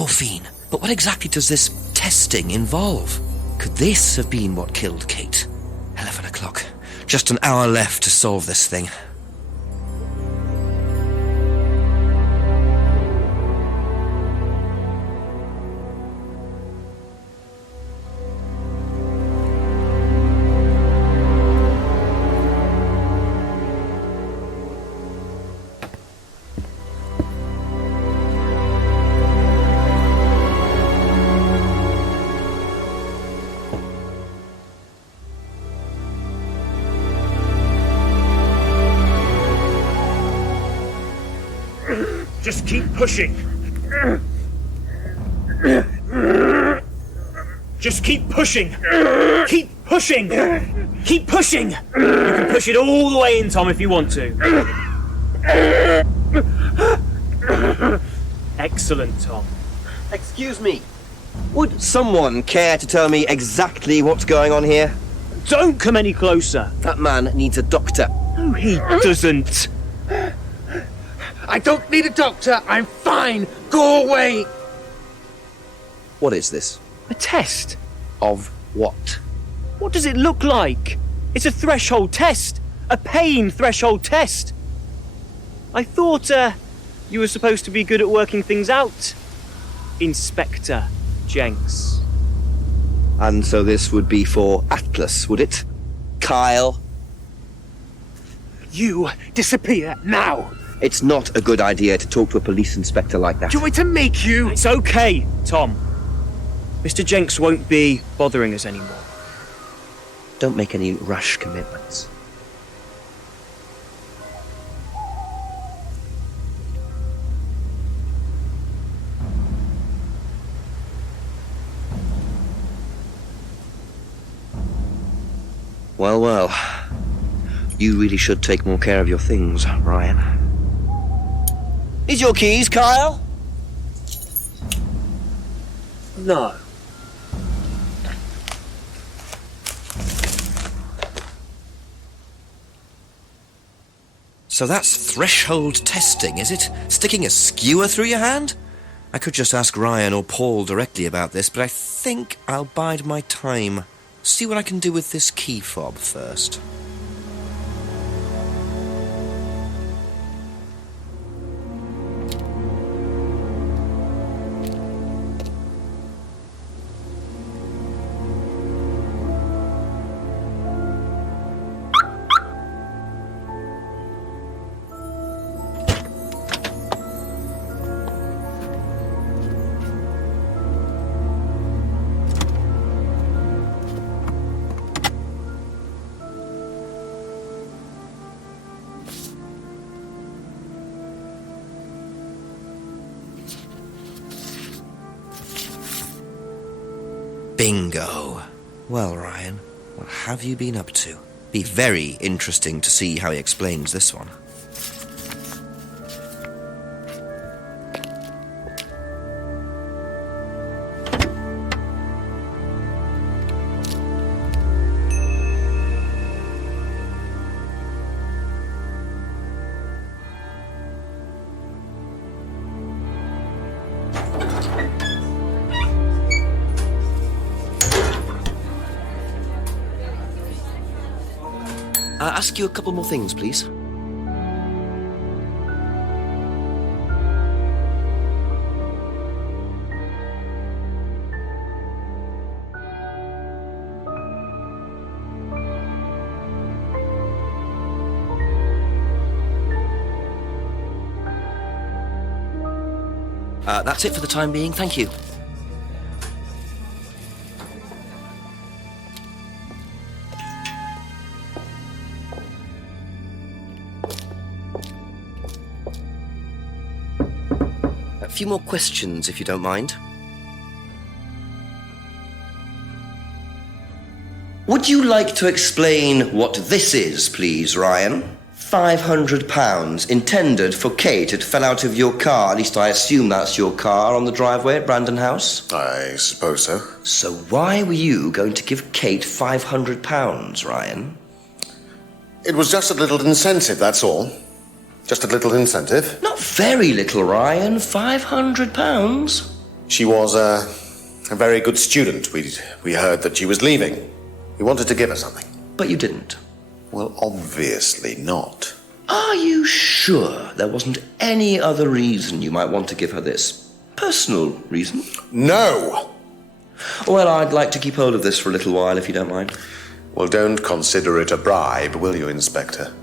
morphine. But what exactly does this testing involve? Could this have been what killed Kate? 11 o'clock. Just an hour left to solve this thing. Just keep pushing. Just keep pushing. Keep pushing. Keep pushing. You can push it all the way in, Tom, if you want to. Excellent, Tom. Excuse me. Would someone care to tell me exactly what's going on here? Don't come any closer. That man needs a doctor. No, he doesn't. I don't need a doctor. I'm fine. Go away. What is this? A test. Of what? What does it look like? It's a threshold test. A pain threshold test. I thought, you were supposed to be good at working things out, Inspector Jenks. And so this would be for Atlas, would it? Kyle? You disappear now. It's not a good idea to talk to a police inspector like that. Do you want me to make you? It's okay, Tom. Mr. Jenks won't be bothering us anymore. Don't make any rash commitments. Well, well. You really should take more care of your things, Ryan. Is your keys, Kyle? No. So that's threshold testing, is it? Sticking a skewer through your hand? I could just ask Ryan or Paul directly about this, but I think I'll bide my time. See what I can do with this key fob first. Bingo. Well, Ryan, what have you been up to? Be very interesting to see how he explains this one. Ask you a couple more things, please. That's it for the time being, thank you. A few more questions, if you don't mind. Would you like to explain what this is, please, Ryan? £500 intended for Kate. It fell out of your car. At least I assume that's your car on the driveway at Brandon House. I suppose so. So why were you going to give Kate £500, Ryan? It was just a little incentive, that's all. Just a little incentive. Not very little, Ryan. £500. She was a very good student. We heard that she was leaving. We wanted to give her something. But you didn't. Well, obviously not. Are you sure there wasn't any other reason you might want to give her this? Personal reason? No! Well, I'd like to keep hold of this for a little while, if you don't mind. Well, don't consider it a bribe, will you, Inspector?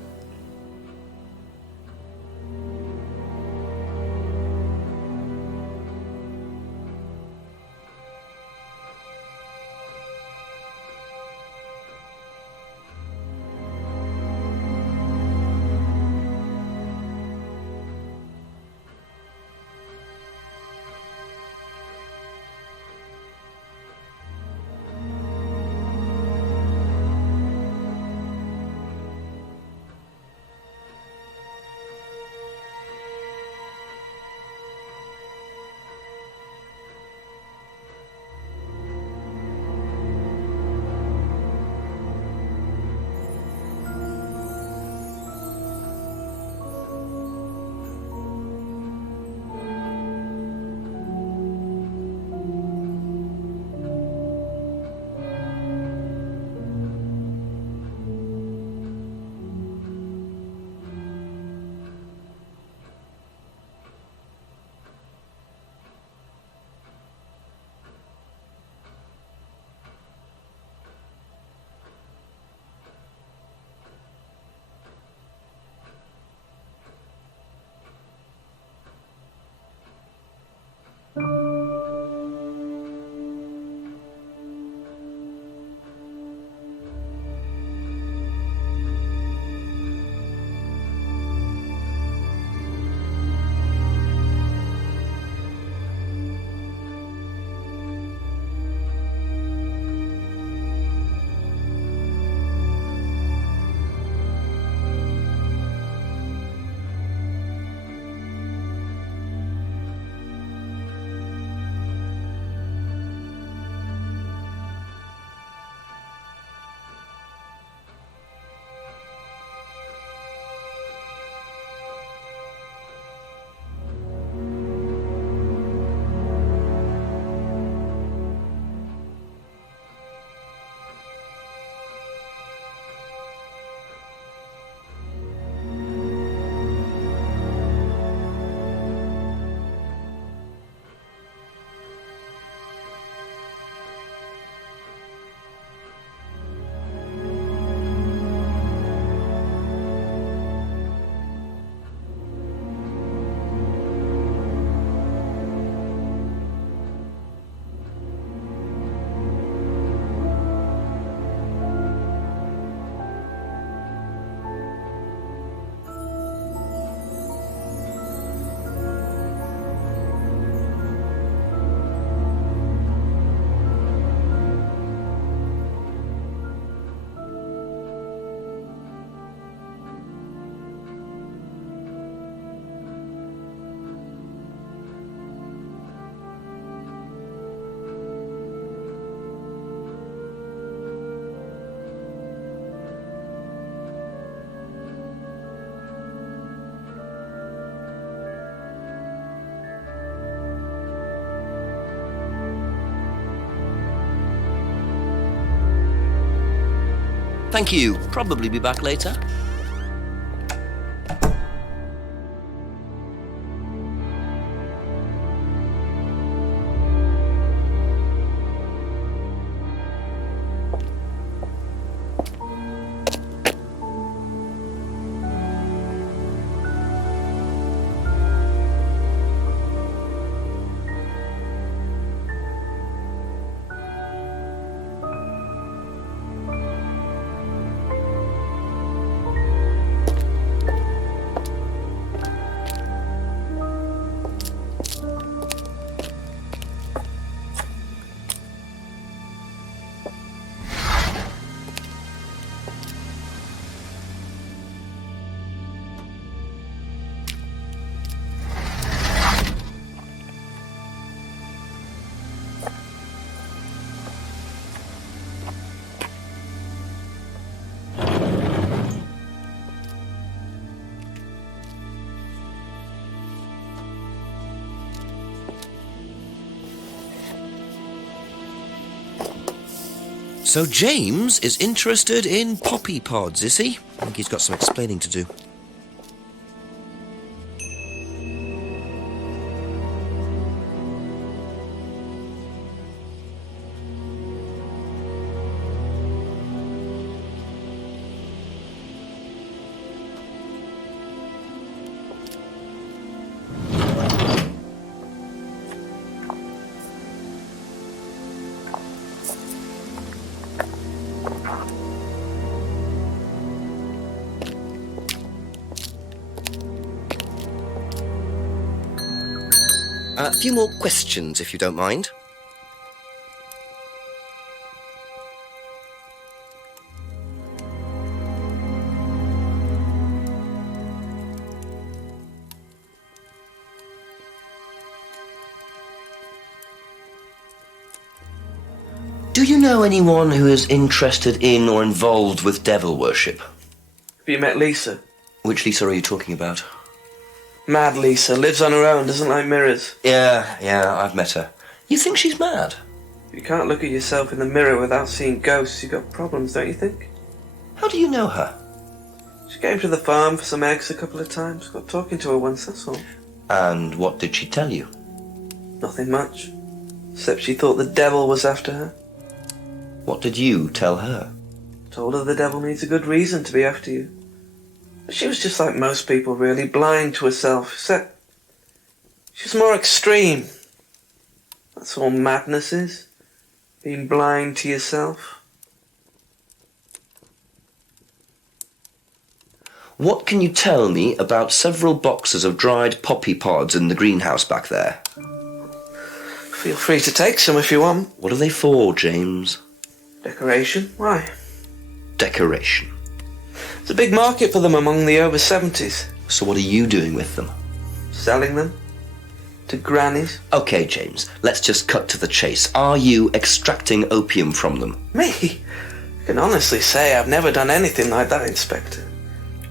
Thank you. Probably be back later. So James is interested in poppy pods, is he? I think he's got some explaining to do. A few more questions, if you don't mind. Do you know anyone who is interested in or involved with devil worship? Have you met Lisa? Which Lisa are you talking about? Mad Lisa, lives on her own, doesn't like mirrors. Yeah, I've met her. You think she's mad? If you can't look at yourself in the mirror without seeing ghosts, you've got problems, don't you think? How do you know her? She came to the farm for some eggs a couple of times. Got talking to her once, that's all. And what did she tell you? Nothing much. Except she thought the devil was after her. What did you tell her? Told her the devil needs a good reason to be after you. But she was just like most people, really, blind to herself, except she was more extreme. That's all madness is. Being blind to yourself. What can you tell me about several boxes of dried poppy pods in the greenhouse back there? Feel free to take some if you want. What are they for, James? Decoration? Why? Decoration. There's a big market for them among the over 70s. So what are you doing with them? Selling them to grannies. Okay, James, let's just cut to the chase. Are you extracting opium from them? Me? I can honestly say I've never done anything like that, Inspector.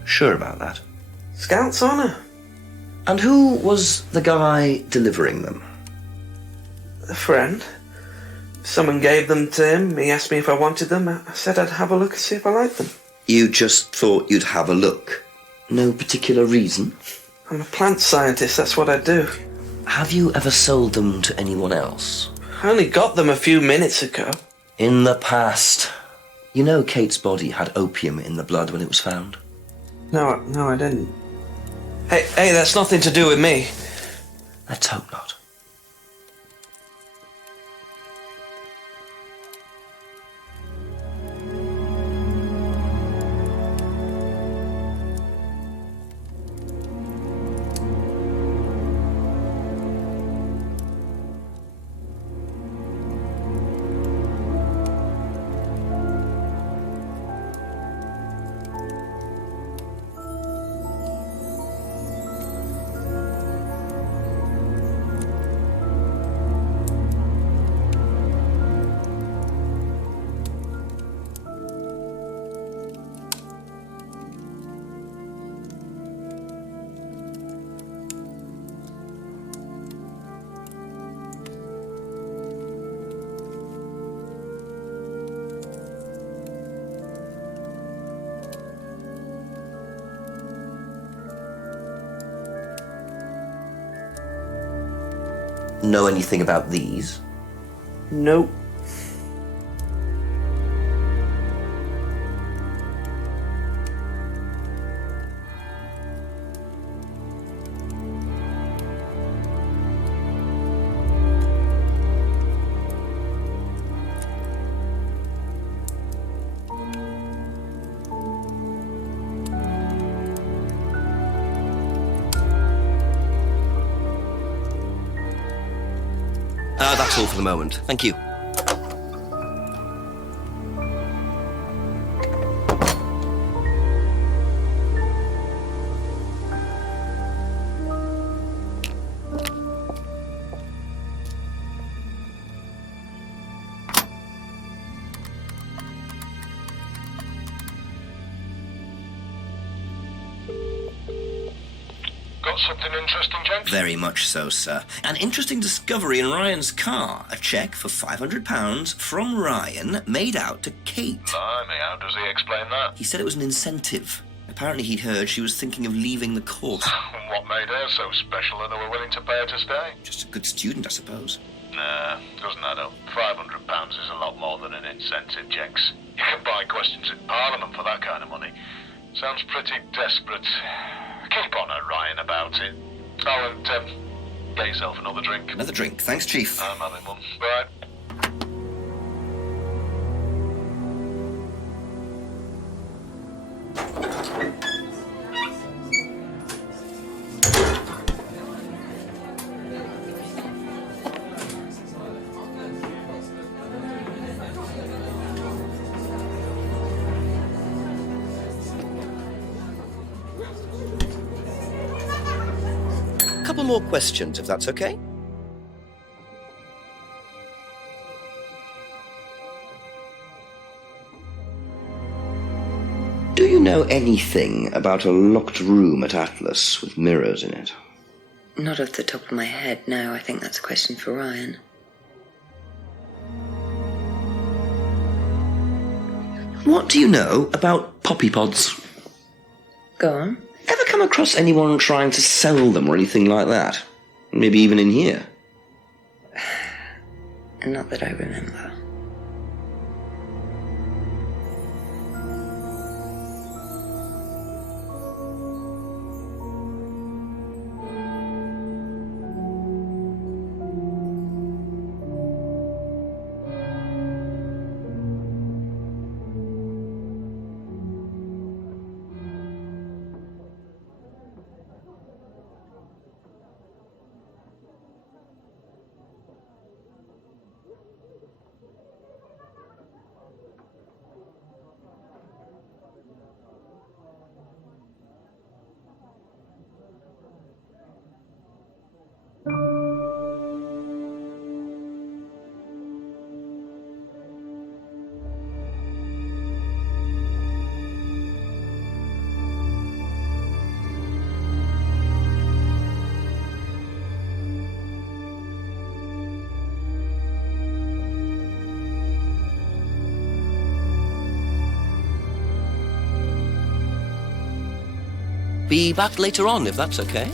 Sure about that. Scout's honour. And who was the guy delivering them? A friend. Someone gave them to him. He asked me if I wanted them. I said I'd have a look and see if I liked them. You just thought you'd have a look? No particular reason? I'm a plant scientist, that's what I do. Have you ever sold them to anyone else? I only got them a few minutes ago. In the past. You know Kate's body had opium in the blood when it was found? No, I didn't. Hey, that's nothing to do with me. Let's hope not. Know anything about these? Nope. That's all for the moment. Thank you. Got got something interesting, Jenks? Very much so, sir. An interesting discovery in Ryan's car. A cheque for £500 from Ryan made out to Kate. Blimey, how does he explain that? He said it was an incentive. Apparently he'd heard she was thinking of leaving the course. What made her so special that they were willing to pay her to stay? Just a good student, I suppose. Nah, doesn't add up. £500 is a lot more than an incentive, Jenks. You can buy questions in Parliament for that kind of money. Sounds pretty desperate. Keep on at Ryan about it. Oh, and get yourself another drink. Another drink. Thanks, Chief. I'm having one. Right. Couple more questions, if that's okay. Do you know anything about a locked room at Atlas with mirrors in it? Not off the top of my head, no. I think that's a question for Ryan. What do you know about poppy pods? Go on. Ever come across anyone trying to sell them or anything like that? Maybe even in here? Not that I remember. Be back later on, if that's okay.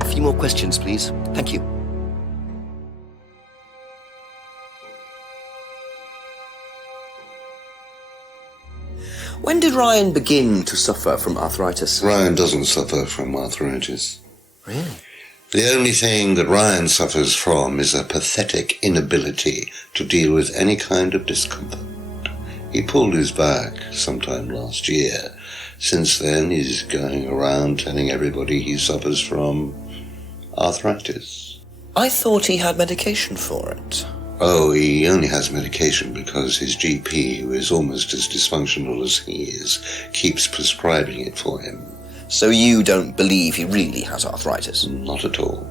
A few more questions, please. Thank you. When did Ryan begin to suffer from arthritis? Ryan doesn't suffer from arthritis. Really? The only thing that Ryan suffers from is a pathetic inability to deal with any kind of discomfort. He pulled his back sometime last year. Since then, he's going around telling everybody he suffers from arthritis. I thought he had medication for it. Oh, he only has medication because his GP, who is almost as dysfunctional as he is, keeps prescribing it for him. So you don't believe he really has arthritis? Not at all.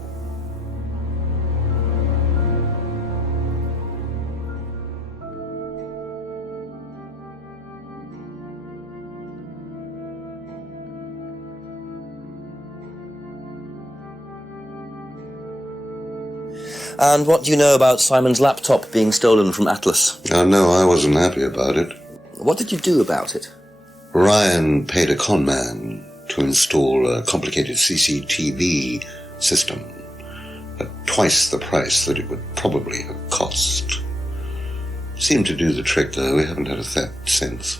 And what do you know about Simon's laptop being stolen from Atlas? No, I wasn't happy about it. What did you do about it? Ryan paid a con man to install a complicated CCTV system at twice the price that it would probably have cost. Seemed to do the trick, though. We haven't had a theft since.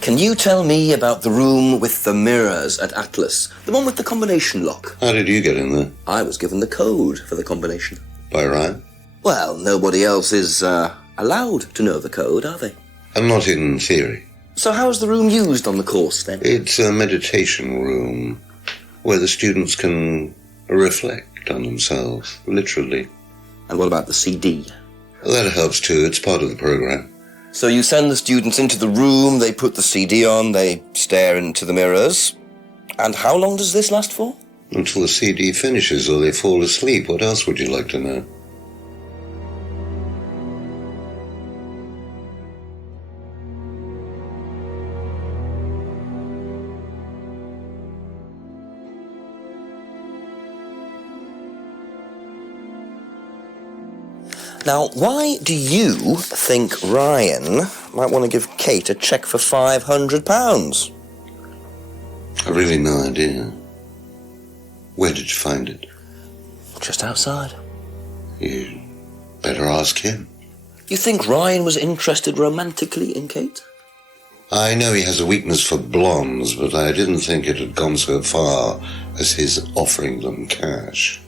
Can you tell me about the room with the mirrors at Atlas? The one with the combination lock? How did you get in there? I was given the code for the combination. By Ryan? Well, nobody else is allowed to know the code, are they? And not in theory. So how's the room used on the course, then? It's a meditation room where the students can reflect on themselves, literally. And what about the CD? That helps too. It's part of the program. So you send the students into the room, they put the CD on, they stare into the mirrors. And how long does this last for? Until the CD finishes or they fall asleep. What else would you like to know? Now, why do you think Ryan might want to give Kate a cheque for £500? I've really no idea. Where did you find it? Just outside. You better ask him. You think Ryan was interested romantically in Kate? I know he has a weakness for blondes, but I didn't think it had gone so far as his offering them cash.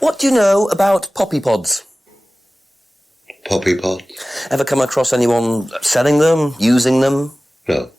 What do you know about poppy pods? Poppy pot? Ever come across anyone selling them, using them? No.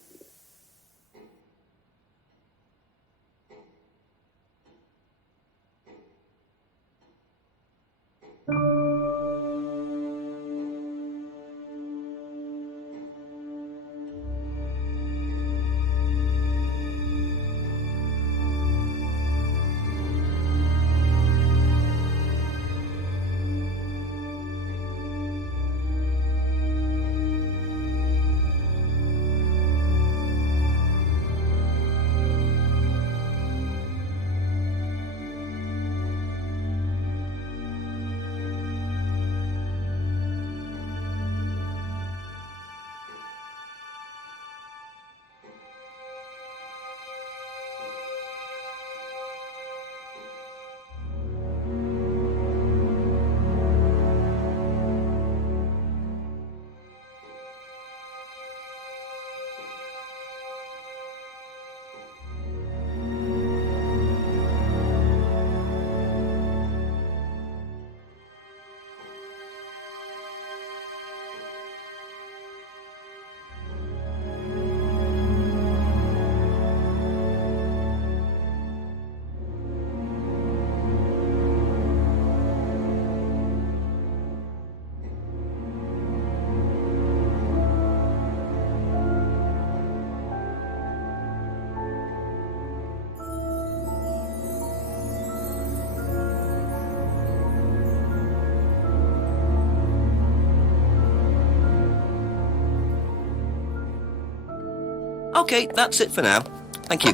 OK, that's it for now. Thank you.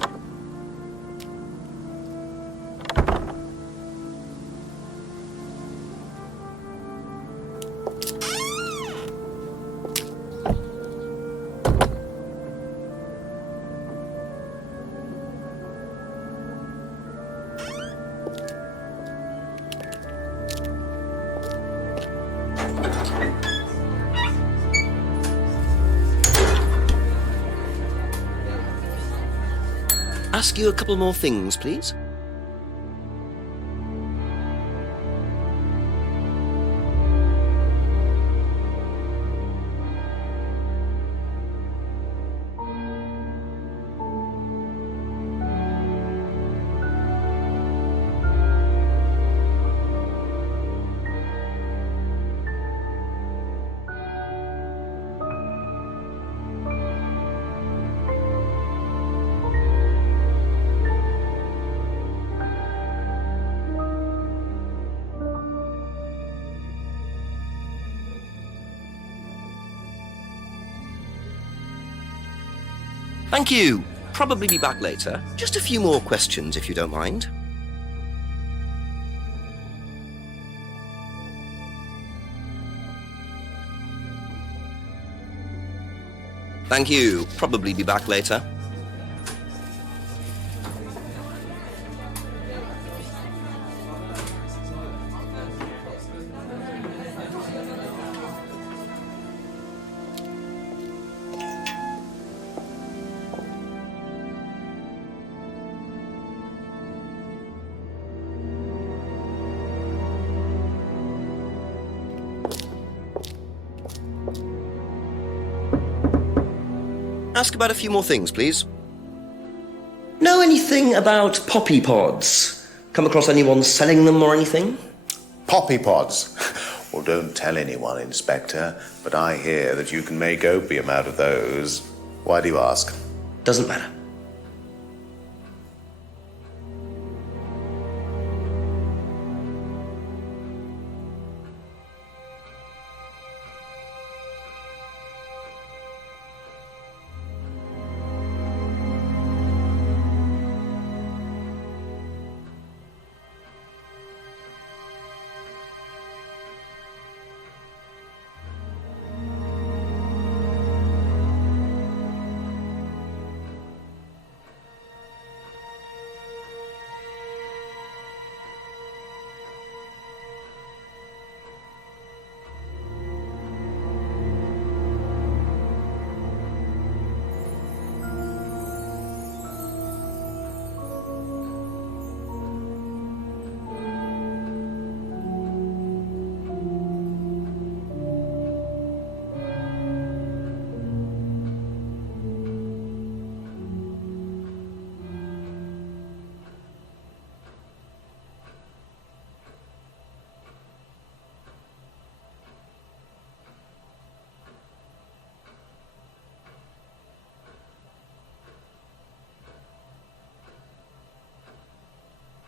Ask you a couple more things, please. Thank you. Probably be back later. Just a few more questions, if you don't mind. Thank you. Probably be back later. Ask about a few more things, please. Know anything about poppy pods? Come across anyone selling them or anything? Poppy pods? Well, don't tell anyone, Inspector, but I hear that you can make opium out of those. Why do you ask? Doesn't matter.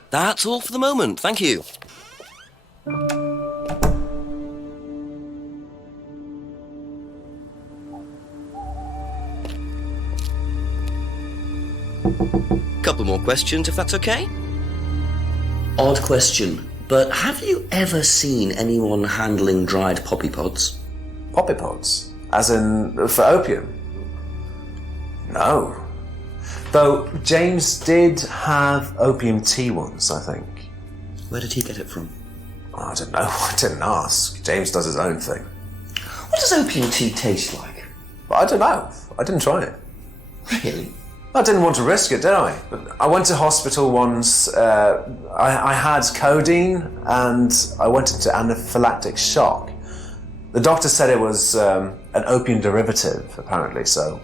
That's all for the moment, thank you. Couple more questions, if that's okay? Odd question, but have you ever seen anyone handling dried poppy pods? Poppy pods? As in, for opium? No. Though James did have opium tea once, I think. Where did he get it from? Oh, I don't know. I didn't ask. James does his own thing. What does opium tea taste like? But I don't know. I didn't try it. Really? I didn't want to risk it, did I? But I went to hospital once. I had codeine and I went into anaphylactic shock. The doctor said it was an opium derivative, apparently, so...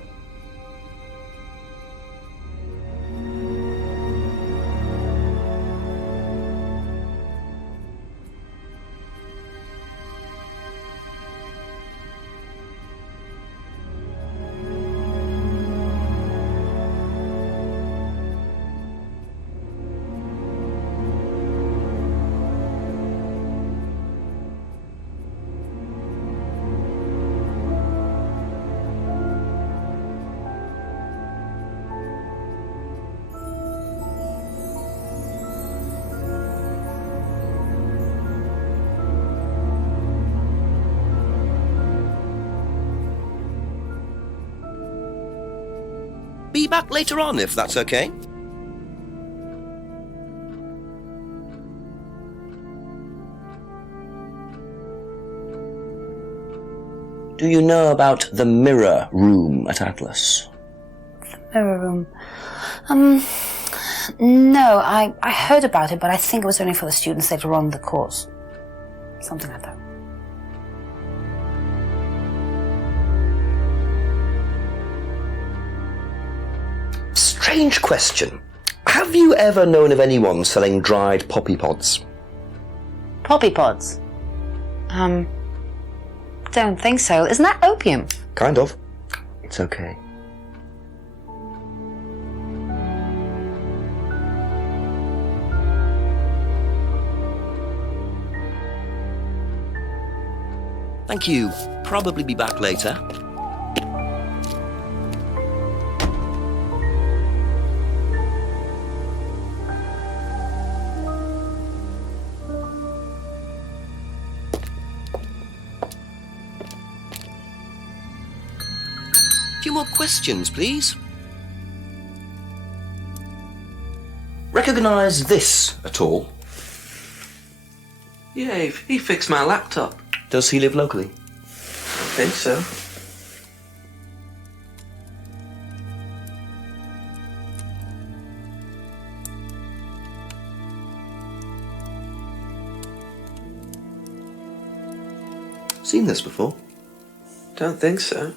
Be back later on, if that's okay. Do you know about the mirror room at Atlas? Mirror room. No, I heard about it, but I think it was only for the students later on in the course. Something like that. Strange question. Have you ever known of anyone selling dried poppy pods? Poppy pods? Don't think so. Isn't that opium? Kind of. It's okay. Thank you. Probably be back later. few more questions, please. Recognise this at all? Yeah, he fixed my laptop. Does he live locally? I think so. Seen this before? Don't think so.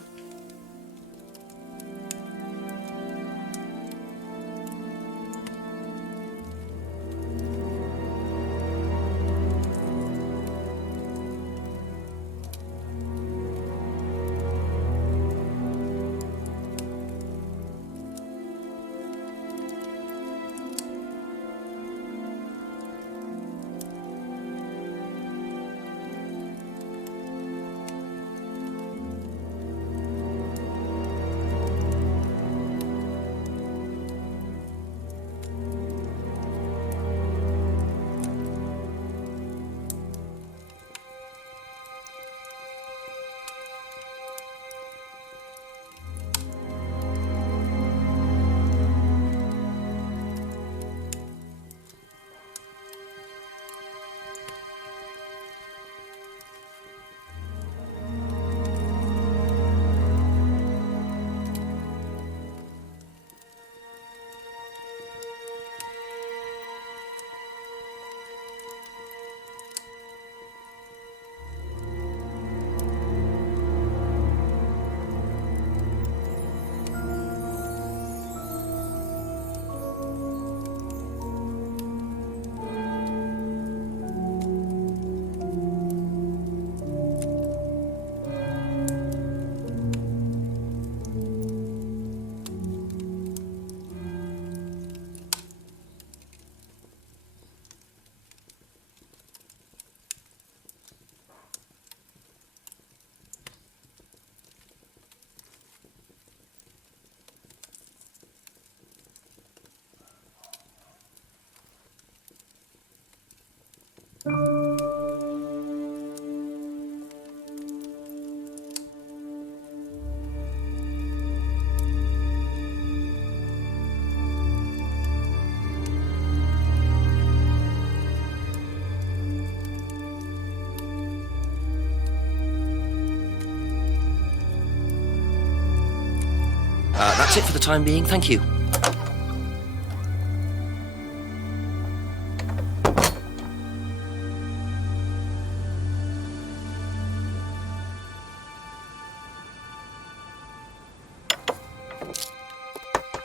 That's it for the time being, thank you.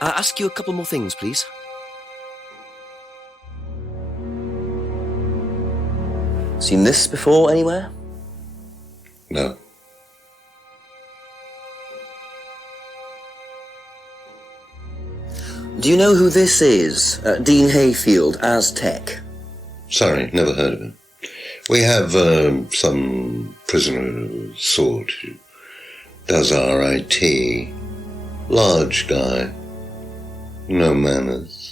Ask you a couple more things, please. Seen this before anywhere? No. Do you know who this is? Dean Hayfield, Aztec. Sorry, never heard of him. We have some prisoner sort who does our IT. Large guy. No manners.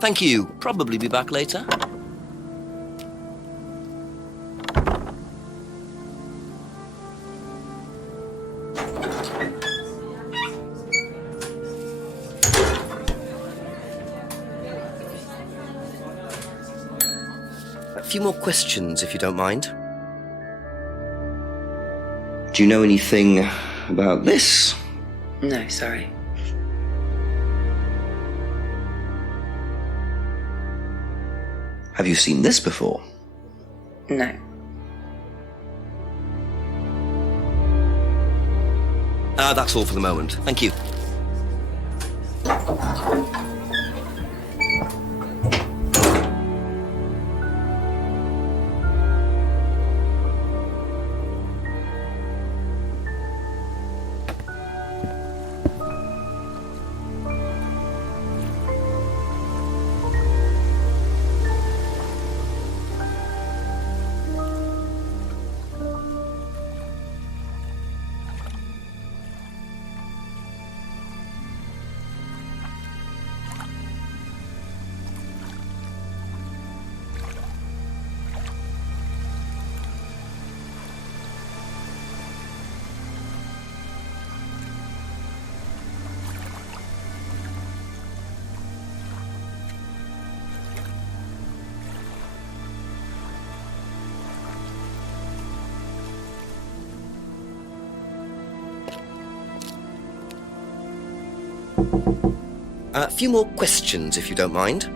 Thank you. Probably be back later. A few more questions, if you don't mind. Do you know anything about this? No, sorry. Have you seen this before? No. That's all for the moment. Thank you. A few more questions, if you don't mind.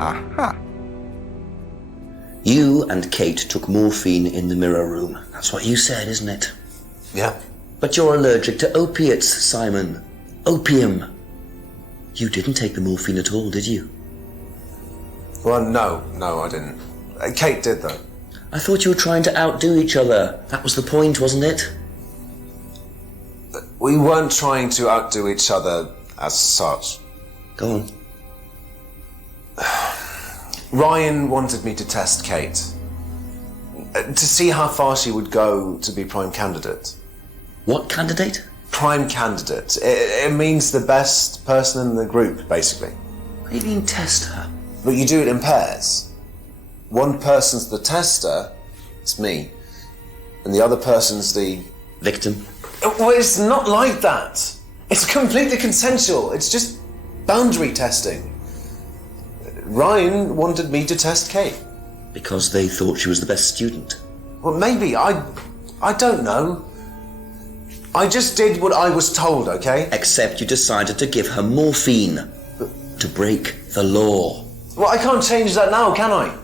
Aha. You and Kate took morphine in the mirror room. That's what you said, isn't it? Yeah. But you're allergic to opiates, Simon. Opium. You didn't take the morphine at all, did you? Well, no, I didn't. Kate did, though. I thought you were trying to outdo each other. That was the point, wasn't it? We weren't trying to outdo each other as such. Go on. Ryan wanted me to test Kate. To see how far she would go to be prime candidate. What candidate? Prime candidate. It means the best person in the group, basically. What do you mean, test her? But you do it in pairs. One person's the tester, it's me, and the other person's the... victim? Well, it's not like that. It's completely consensual. It's just boundary testing. Ryan wanted me to test Kate. Because they thought she was the best student? Well, maybe. I don't know. I just did what I was told, okay? Except you decided to give her morphine. To break the law. Well, I can't change that now, can I?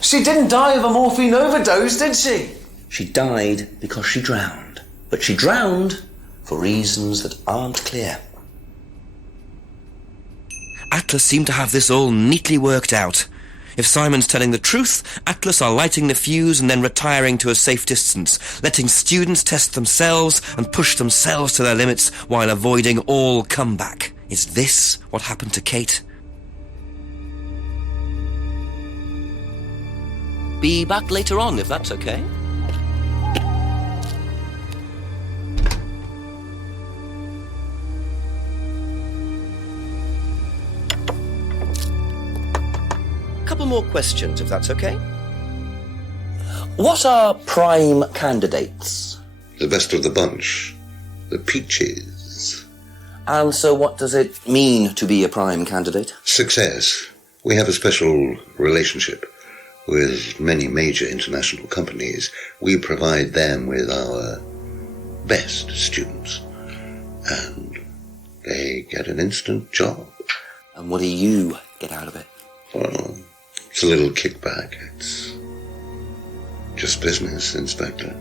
She didn't die of a morphine overdose, did she? She died because she drowned. But she drowned for reasons that aren't clear. Atlas seemed to have this all neatly worked out. If Simon's telling the truth, Atlas are lighting the fuse and then retiring to a safe distance, letting students test themselves and push themselves to their limits while avoiding all comeback. Is this what happened to Kate? Be back later on, if that's okay. Couple more questions, if that's okay. What are prime candidates? The best of the bunch. The peaches. And so what does it mean to be a prime candidate? Success. We have a special relationship with many major international companies. We provide them with our best students. And they get an instant job. And what do you get out of it? Well, it's a little kickback. It's just business, Inspector.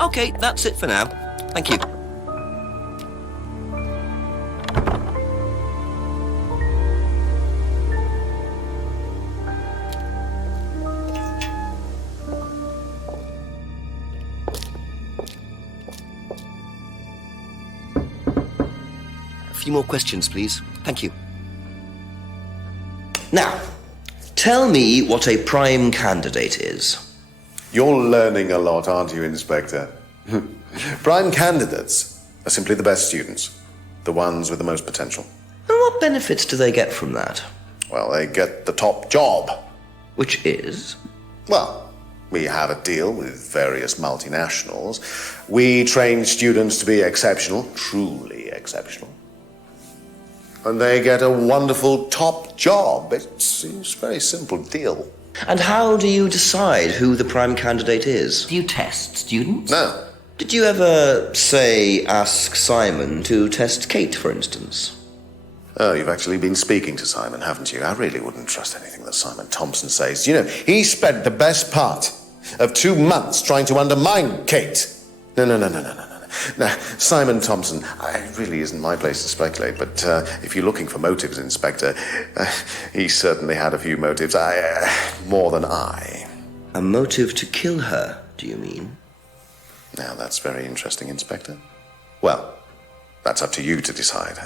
Okay, that's it for now. Thank you. A few more questions, please. Thank you. Now, tell me what a prime candidate is. You're learning a lot, aren't you, Inspector? Prime candidates are simply the best students. The ones with the most potential. And what benefits do they get from that? Well, they get the top job. Which is? Well, we have a deal with various multinationals. We train students to be exceptional, truly exceptional. And they get a wonderful top job. It's a very simple deal. And how do you decide who the prime candidate is? Do you test students? No. Did you ever, say, ask Simon to test Kate, for instance? Oh, you've actually been speaking to Simon, haven't you? I really wouldn't trust anything that Simon Thompson says. You know, he spent the best part of 2 months trying to undermine Kate. No. Now, Simon Thompson, it really isn't my place to speculate, but if you're looking for motives, Inspector, he certainly had a few motives. More than I. A motive to kill her, do you mean? Now, that's very interesting, Inspector. Well, that's up to you to decide.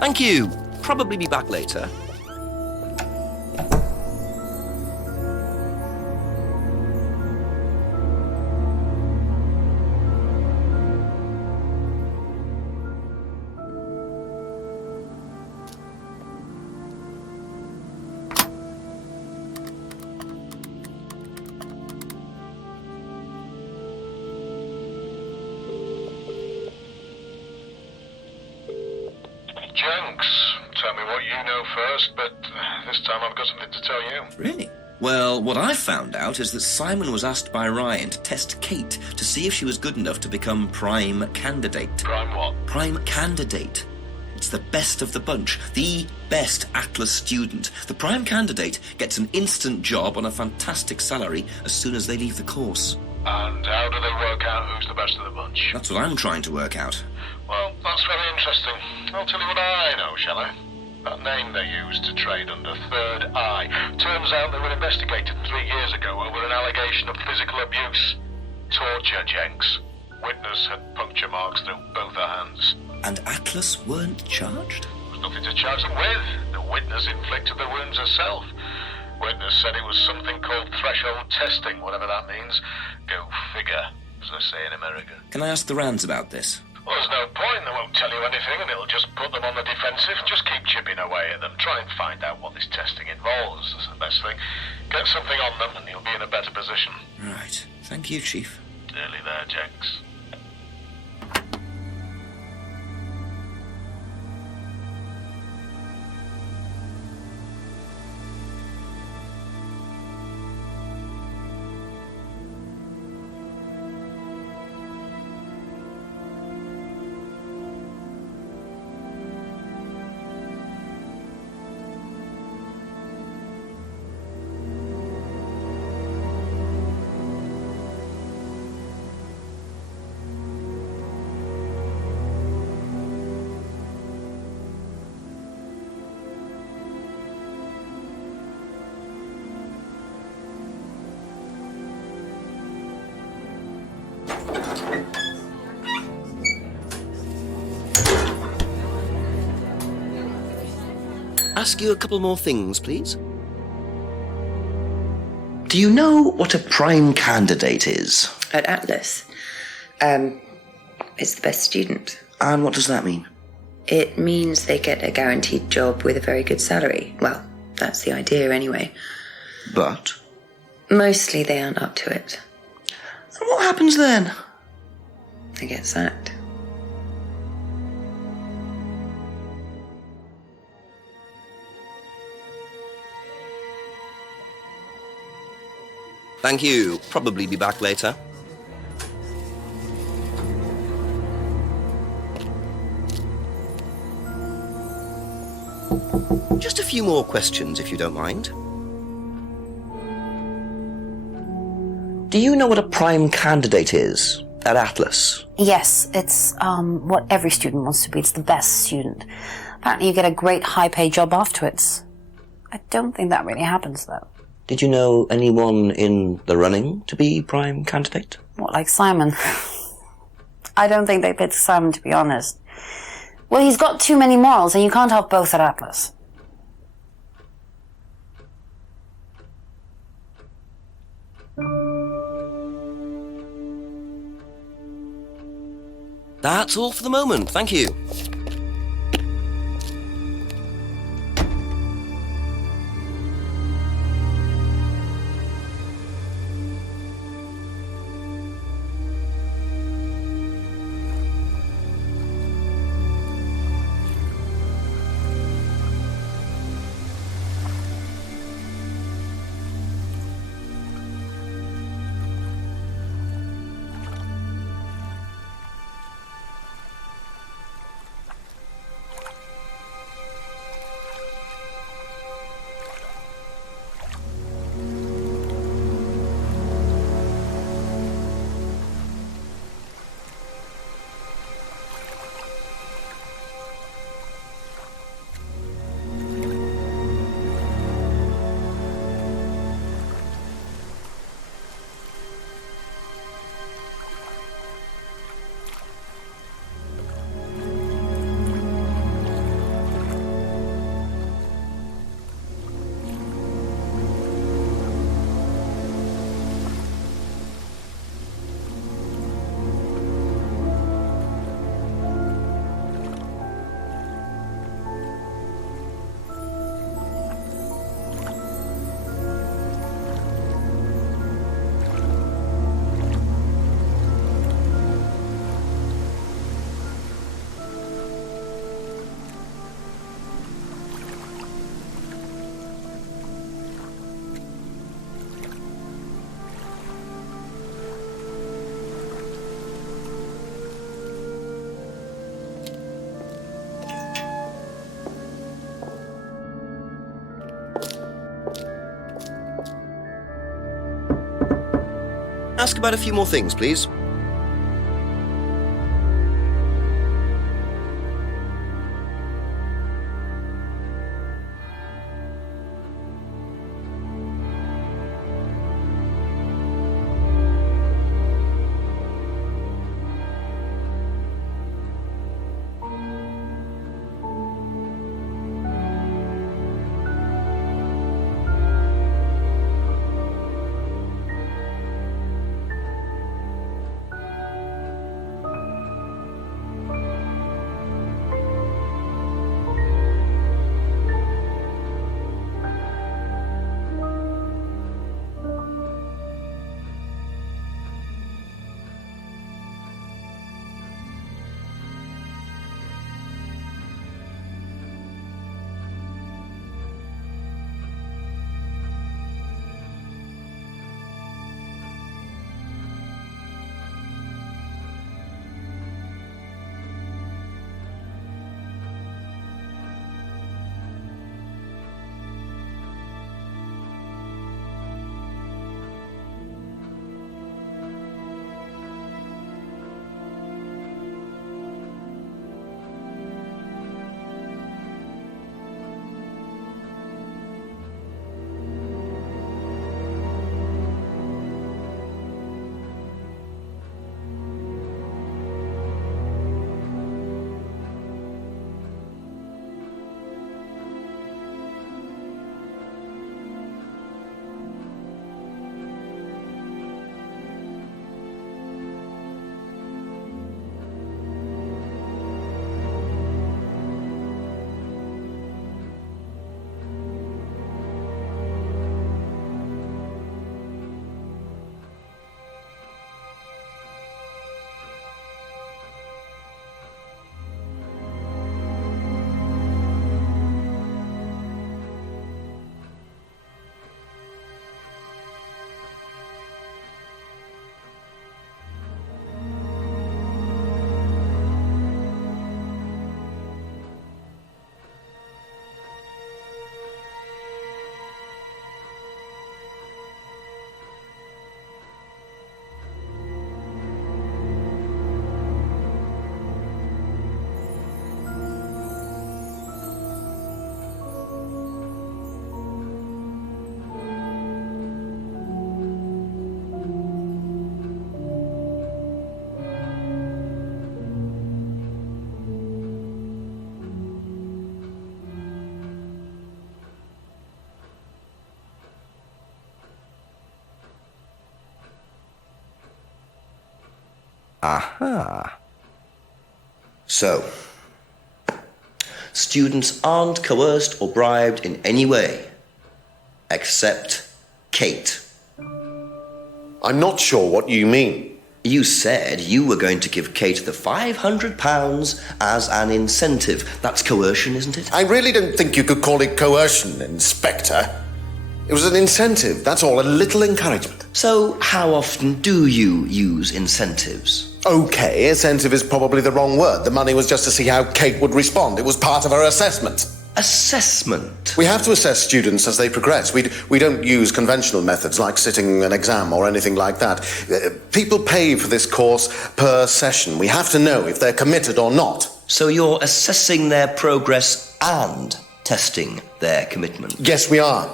Thank you. Probably be back later. Jenks, tell me what you know first, but this time I've got something to tell you. Really? Well, what I found out is that Simon was asked by Ryan to test Kate to see if she was good enough to become prime candidate. Prime what? Prime candidate. It's the best of the bunch, the best Atlas student. The prime candidate gets an instant job on a fantastic salary as soon as they leave the course. And how do they work out who's the best of the bunch? That's what I'm trying to work out. Well, that's very interesting. I'll tell you what I know, shall I? That name they used to trade under, Third Eye. Turns out they were investigated 3 years ago over an allegation of physical abuse. Torture, Jenks. Witness had puncture marks through both her hands. And Atlas weren't charged? There was nothing to charge them with. The witness inflicted the wounds herself. Witness said it was something called threshold testing, whatever that means. Go figure, as they say in America. Can I ask the Rands about this? Well, there's no point. They won't tell you anything and it'll just put them on the defensive. Just keep chipping away at them. Try and find out what this testing involves. That's the best thing. Get something on them and you'll be in a better position. Right. Thank you, Chief. Nearly there, Jenks. Ask you a couple more things, please. Do you know what a prime candidate is? At Atlas, it's the best student. And what does that mean? It means they get a guaranteed job with a very good salary. Well, that's the idea anyway. But? Mostly they aren't up to it. And what happens then? They get sacked. Thank you. Probably be back later. Just a few more questions, if you don't mind. Do you know what a prime candidate is at Atlas? Yes, it's what every student wants to be. It's the best student. Apparently you get a great high-paid job afterwards. I don't think that really happens, though. Did you know anyone in the running to be prime candidate? What, like Simon? I don't think they picked Simon, to be honest. Well, he's got too many morals, and you can't have both at Atlas. That's all for the moment. Thank you. Ask about a few more things, please. Aha. So, students aren't coerced or bribed in any way, except Kate. I'm not sure what you mean. You said you were going to give Kate the £500 as an incentive. That's coercion, isn't it? I really don't think you could call it coercion, Inspector. It was an incentive, that's all, a little encouragement. So, how often do you use incentives? Okay, incentive is probably the wrong word. The money was just to see how Kate would respond. It was part of her assessment. Assessment? We have to assess students as they progress. We don't use conventional methods like sitting an exam or anything like that. People pay for this course per session. We have to know if they're committed or not. So you're assessing their progress and testing their commitment? Yes, we are.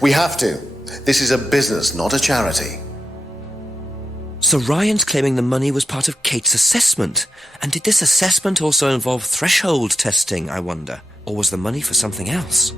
We have to. This is a business, not a charity. So Ryan's claiming the money was part of Kate's assessment. And did this assessment also involve threshold testing, I wonder? Or was the money for something else?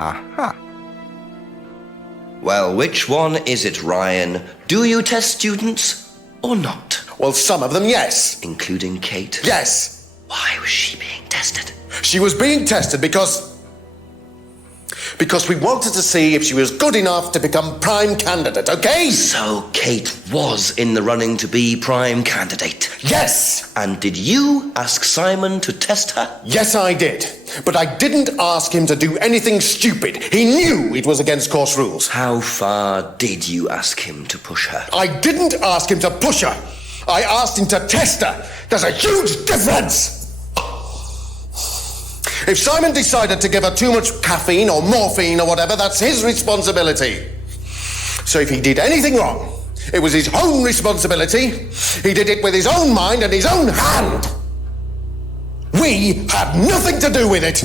Aha. Well, which one is it, Ryan? Do you test students or not? Well, some of them, yes. Including Kate? Yes. Why was she being tested? She was being tested because we wanted to see if she was good enough to become prime candidate, okay? So Kate was in the running to be prime candidate? Yes! And did you ask Simon to test her? Yes, I did. But I didn't ask him to do anything stupid. He knew it was against course rules. How far did you ask him to push her? I didn't ask him to push her. I asked him to test her. There's a huge difference! If Simon decided to give her too much caffeine or morphine or whatever, that's his responsibility. So if he did anything wrong, it was his own responsibility. He did it with his own mind and his own hand. We had nothing to do with it.